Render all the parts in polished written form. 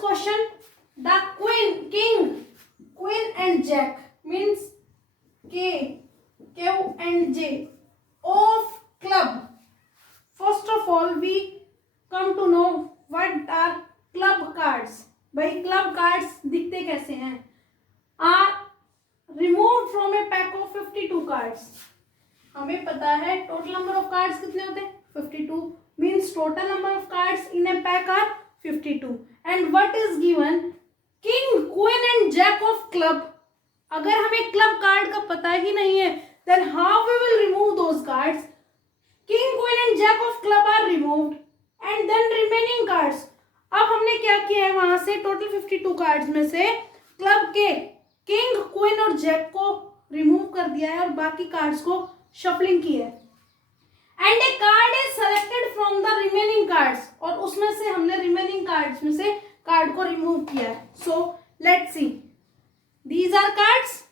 question. The queen, king, queen and jack means K, Q and J of club. First of all, we come to know what are club cards. भाई club cards दिखते कैसे हैं? Are removed from a pack of 52 cards. हमें पता है total number of cards कितने होते हैं? 52 means total number of cards in a pack are 52. And what is given? King, queen and jack of club. अगर हमें क्लब कार्ड का पता ही नहीं है, then how we will remove those cards? King, queen and jack of club are removed, and then remaining cards. अब हमने क्या किया है, वहां से टोटल 52 कार्ड्स में से क्लब के किंग, क्वीन और जैक को रिमूव कर दिया है और बाकी कार्ड्स को शफलिंग की है. And A card is selected from the remaining cards, और उसमें से हमने रिमेनिंग कार्ड्स में से कार्ड को रिमूव किया है. So let's see, these are cards.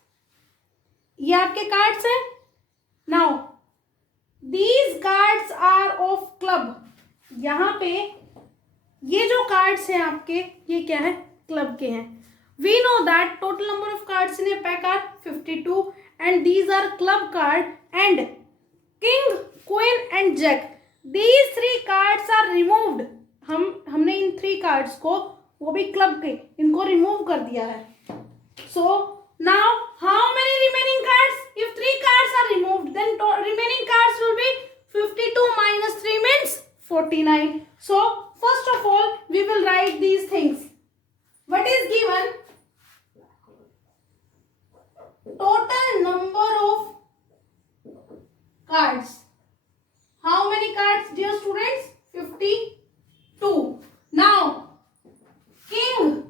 ये आपके कार्ड्स हैं. Now these cards are of club. यहाँ पे ये जो कार्ड्स हैं आपके, ये क्या है, क्लब के हैं. We know that total number of cards in a pack are 52 and these are club card. And king, queen and jack, these 3 cards are removed. हमने इन 3 कार्ड्स को, वो भी क्लब के, इनको रिमूव कर दिया है. So now how many remaining cards? If 3 cards are removed, then remaining cards will be 52 minus 3 means 49. So first of all, we will write these things. What is given? Total number of cards. How many cards, dear students? 52. Now, king,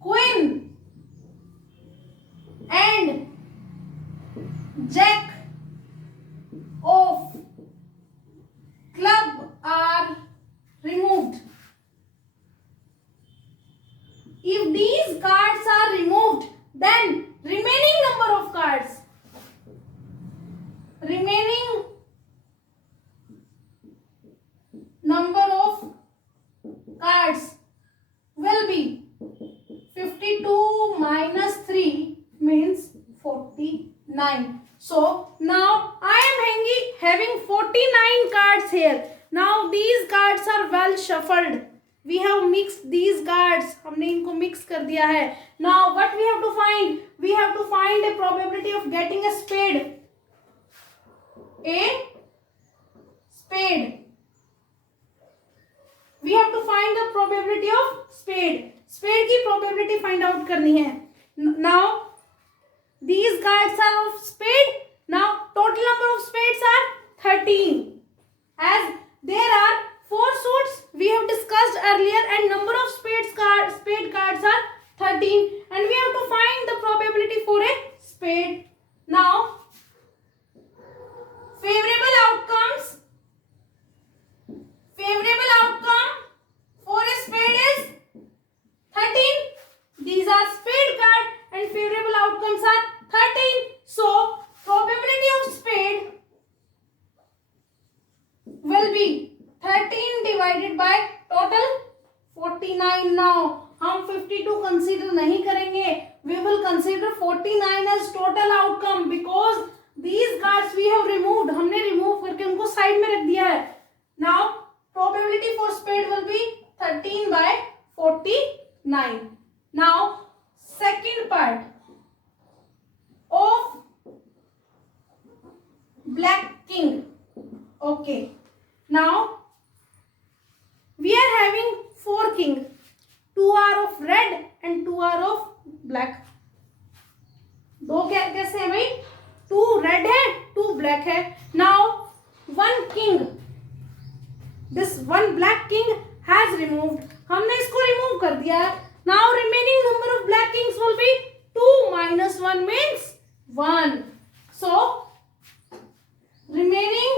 queen and jack of club are removed. If these cards are removed, then remaining number of cards, remaining number of cards will be 52 minus 3 means 49. So now I am having 49 cards here. Now these cards are well shuffled. We have mixed these cards. हमने इनको mix कर दिया है. Now what we have to find? We have to find a probability of getting a spade. A spade. We have to find the probability of spade. Spade की probability find out करनी है. Now these cards are of spade. Now total number of spades are 13. As there are 4 suits we have discussed earlier, and number of spade cards are 13, and we have to find the probability for a spade. Now favorable outcome for a spade is 13. These are spade card and favorable outcomes are 13. So probability of spade will be 13 divided by total 49. Now हम 52 consider नहीं करेंगे. We will consider 49 as total outcome because these cards we have removed. हमने remove करके उनको side में रख दिया है. Now probability for spade will be 13 by 49. Now second part of black king. Okay. Now we are having 4 king. 2 are of red and 2 are of black. दो कैसे है भाई? 2 red है, 2 black है. Now 1 king, this 1 black king has removed. हमने इसको remove कर दिया. Now remaining number of black kings will be 2 minus 1 means 1. So remaining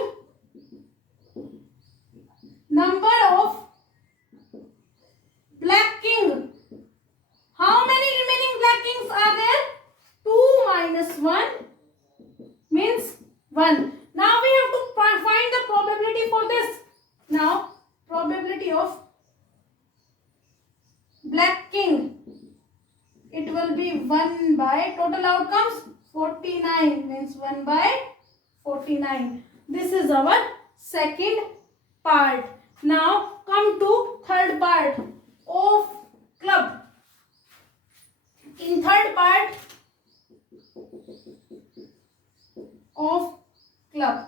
number of black king. How many remaining black kings are there? 2 minus 1 means 1. Now we have to find the probability for this. Now probability of black king. It will be 1 by total outcomes 49 means 1 by 49. This is our second part. Now come to third part of club. In third part of club,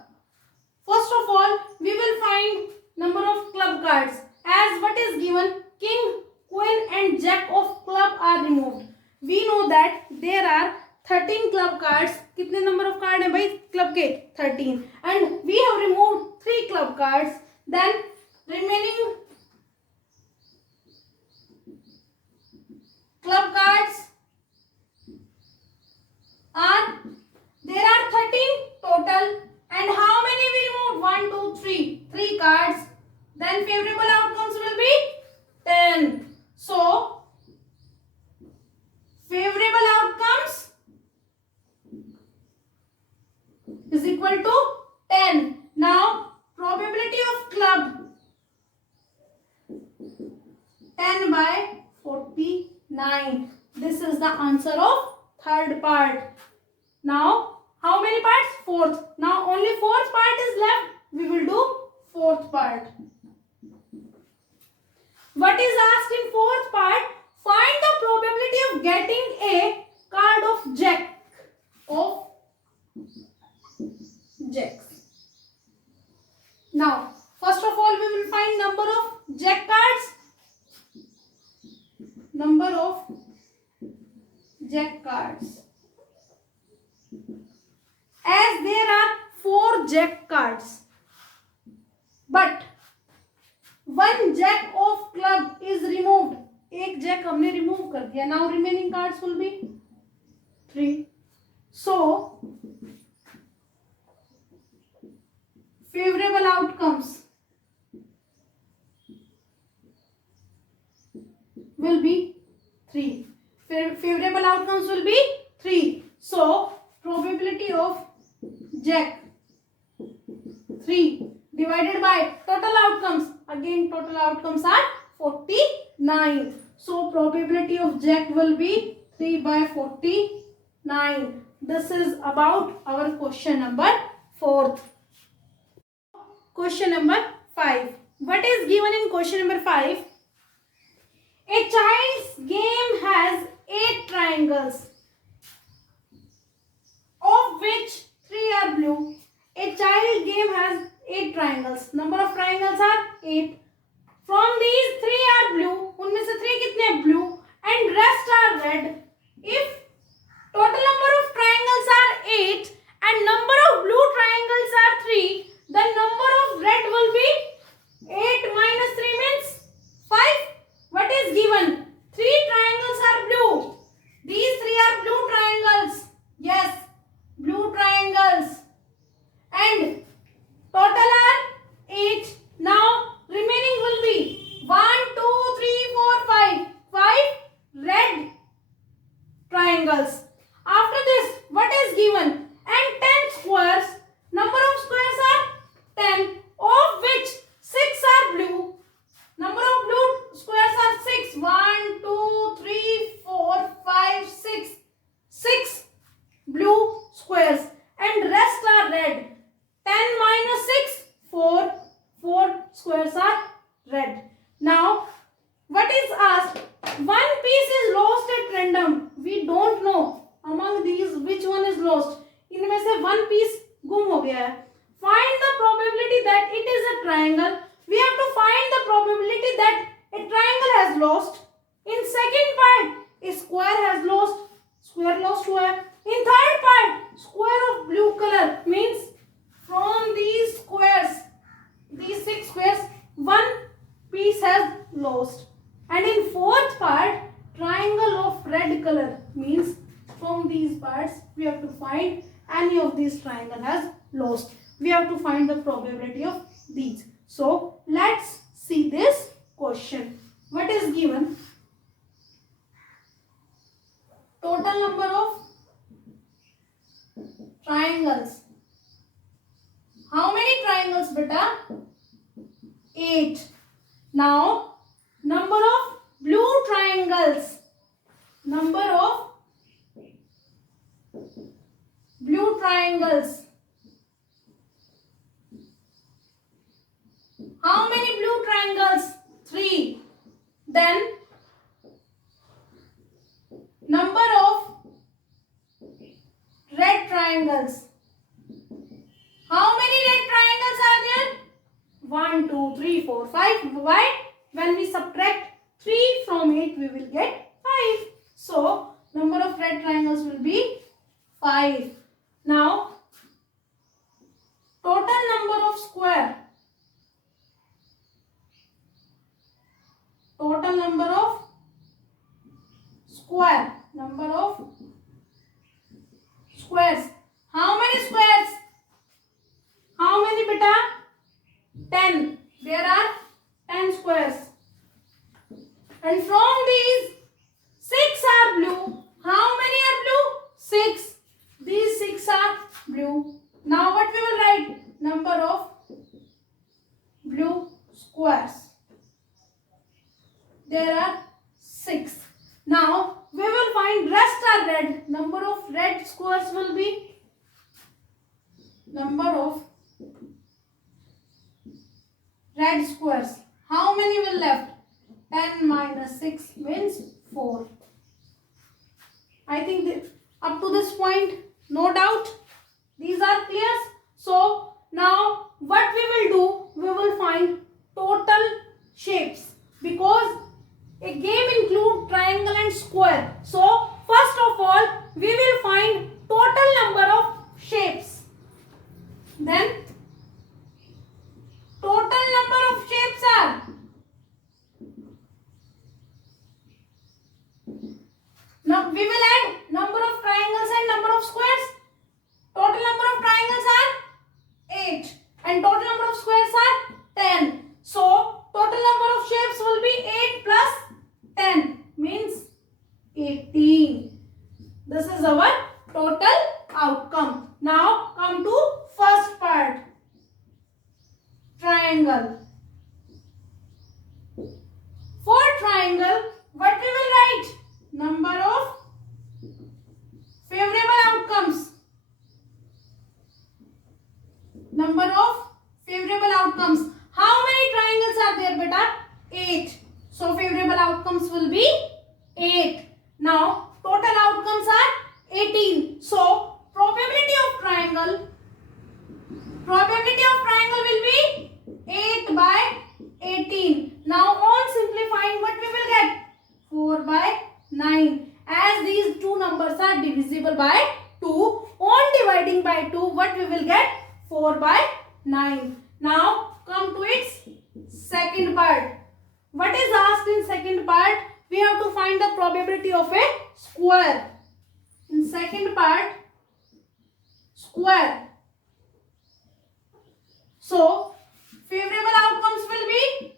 first of all we will find number of club cards. As what is given, king, queen and jack of club are removed. We know that there are 13 club cards. कितने number of card है भाई club के? 13. And we have removed 3 club cards. Then remaining club cards are, there are 13 total. And how many we removed? 1, 2, 3. 3 cards. Then favorable outcomes will be 10. So favorable outcomes is equal to 10. Now probability of club 10 by 49. This is the answer of third part. Now how many parts? Fourth. Now only fourth part is left. We will do fourth part. What is asked in fourth part? Find the probability of getting a card of jack. Of jacks. Now, first of all, we will find number of jack cards. Number of jack cards. As there are 4 jack cards, but 1 jack of club is removed. एक jack हमने remove कर दिया. Now remaining cards will be 3. So favorable outcomes will be 3. Favorable outcomes will be 3. So probability of jack 3 divided by total outcomes. Again total outcomes are 49. So probability of jack will be 3 by 49. This is about our question number 4. Question number 5. What is given in question number 5? A child's game has 8 triangles, of which 3 are blue. A child game has 8 triangles. Number of triangles are 8. From these 3 are blue. उनमें से 3 कितने हैं? Blue. And rest are red. If total number of triangles are 8 and number of blue triangles are 3, the number of red will be 8 minus 3 means 5. What is given? 3 triangles are blue. These 3 are blue triangles. Yes, blue triangles. And total are 8. Now remaining will be 1, 2, 3, 4, 5. 5 red triangles. After this, what is given? And 10 squares. Number of squares are 10, of which 6 are blue. Number of blue squares are 6. 1, 2, 3, 4, 5, 6. 6 blue squares. And rest are red. 10 minus 6, 4. 4 squares are red. Now, what is asked? One piece is lost at random. We don't know among these which one is lost. इनमें से one piece गुम हो गया है. Find the probability that it is a triangle. We have to find the probability that a triangle has lost. In second part, a square has lost. Square lost हुआ है. In third part, square of blue color means from these squares, these 6 squares, one piece has lost. And in fourth part, triangle of red color means from these parts we have to find any of these triangle has lost. We have to find the probability of these. So let's see this question. What is given? Total number of triangles. How many triangles beta? 8. Now number of blue triangles. Number of blue triangles. How many blue triangles? 3. Then number of red triangles. How many red triangles are there? 1, 2, 3, 4, 5. Why? When we subtract 3 from it, we will get 5. So, number of red triangles will be 5. Now, total number of square. Total number of square. Number of squares. How many squares? How many beta? 10. There are 10 squares. And from these, 6 are blue. How many are blue? 6. These 6 are blue. Now what we will write? Number of blue squares. There are 6. Now we will find rest are red. Number of red squares will be number of red squares. How many will left? 10 minus 6 means 4. I think up to this point, no doubt, these are clear. So now what we will do? We will find total shapes, because a game includes triangle and square. So first of all, we will find total number of shapes. Then total number of shapes are now we will add number of triangles and number of squares. Total number of triangles are 8 and total number of squares are 10. So total number of shapes will be 8 plus 10 means 18. This is our total outcome. Now come to first part. Triangle. For triangle, what we will write? Number of favorable outcomes. Number of favorable outcomes. How many triangles are there, beta? 8. So favorable outcomes will be 8. Now total outcomes are 18. So probability of triangle will be 8 by 18. Now on simplifying, what we will get? 4 by 9. As these two numbers are divisible by 2, on dividing by 2, what we will get? 4 by 9. Now come to its second part. What is asked in second part? We have to find the probability of a square. In second part, square. So favorable outcomes will be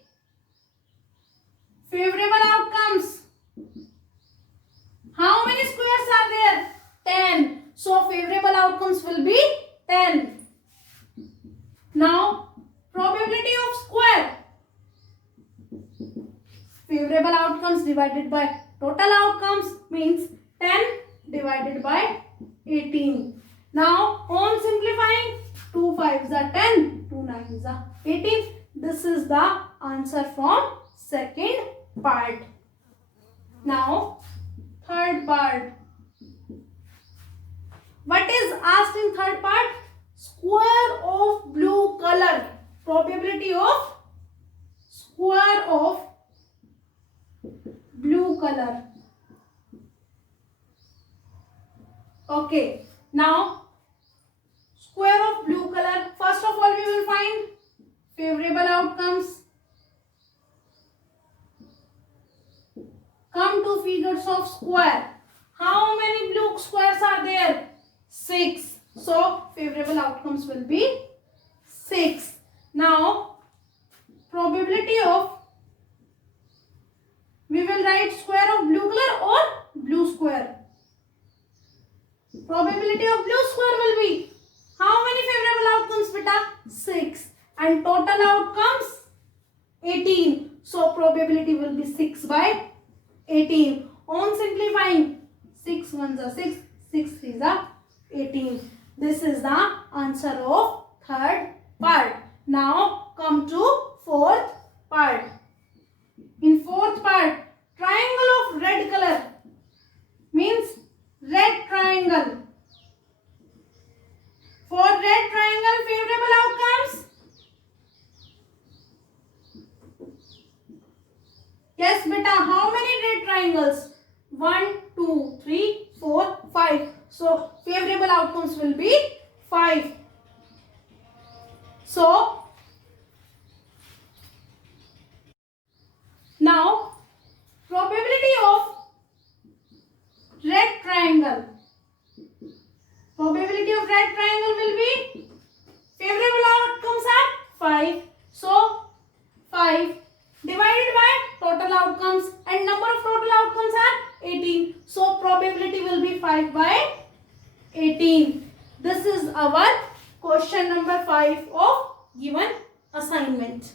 favorable outcomes. How many squares are there? 10. So favorable outcomes will be 10. Now probability of square. Favorable outcomes divided by total outcomes means 10 divided by 18. Now on simplifying, 2 5s are 10, 2 9s are 18. This is the answer from second part. Now third part. What is asked in third part? Square of blue color. Probability of square of blue color. Okay. Now square of blue color. First of all, we will find favorable outcomes. Come to figures of square. How many blue squares are there? 6. So favorable outcomes will be 6. Now probability of, we will write square of blue color or blue square. Probability of blue square will be, how many favorable outcomes, beta? 6. And total outcomes 18. So probability will be 6 by 18. On simplifying, 6 ones are 6, 6 threes are 18. This is the answer of third part. Now come to fourth part. In fourth part, triangle of red color means red triangle. For red triangle, favorable outcomes. Yes, beta, how many red triangles? 1, 2, 3, 4, 5. So, favorable outcomes will be 5. So, now, probability of red triangle. Probability of red triangle will be, favorable outcomes are 5. So, 5 divided by total outcomes, and number of total outcomes are 18. So, probability will be 5 by 18. This is our question number 5 of given assignment.